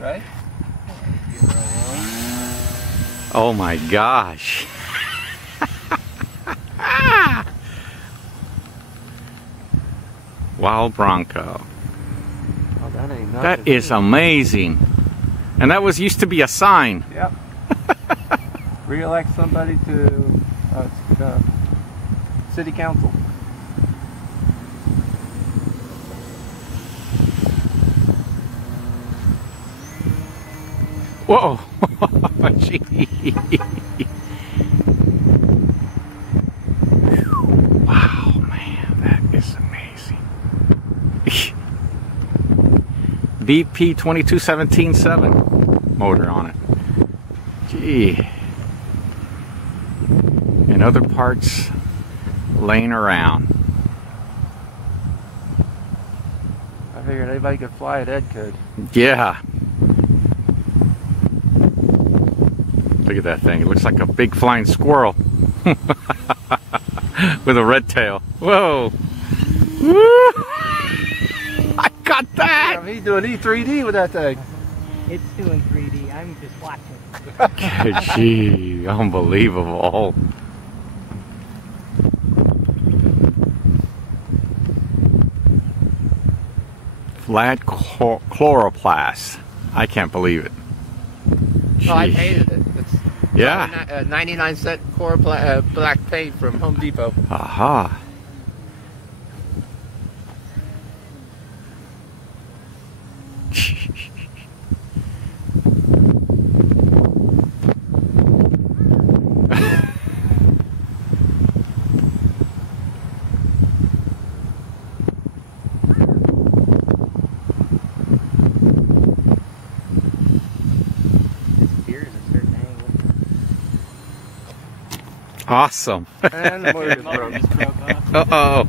Right? Oh my gosh. Wild Bronco. Oh, that ain't nothing. That is amazing. And that was used to be a sign. Yep. Re-elect somebody to city council. Whoa. Gee. Wow, man, that is amazing. BP 2217.7 motor on it. Gee. And other parts laying around. I figured anybody could fly it, Ed could. Yeah. Look at that thing. It looks like a big flying squirrel. With a red tail. Whoa. Woo! I got that! Yeah, he's doing E3D with that thing. It's doing 3D. I'm just watching. Gee, unbelievable. Flat chloroplast. I can't believe it. No, I Gee. painted it. It's Yeah. 99-cent Coroplast black paint from Home Depot. Aha. Awesome. And the motor just broke. Uh-oh.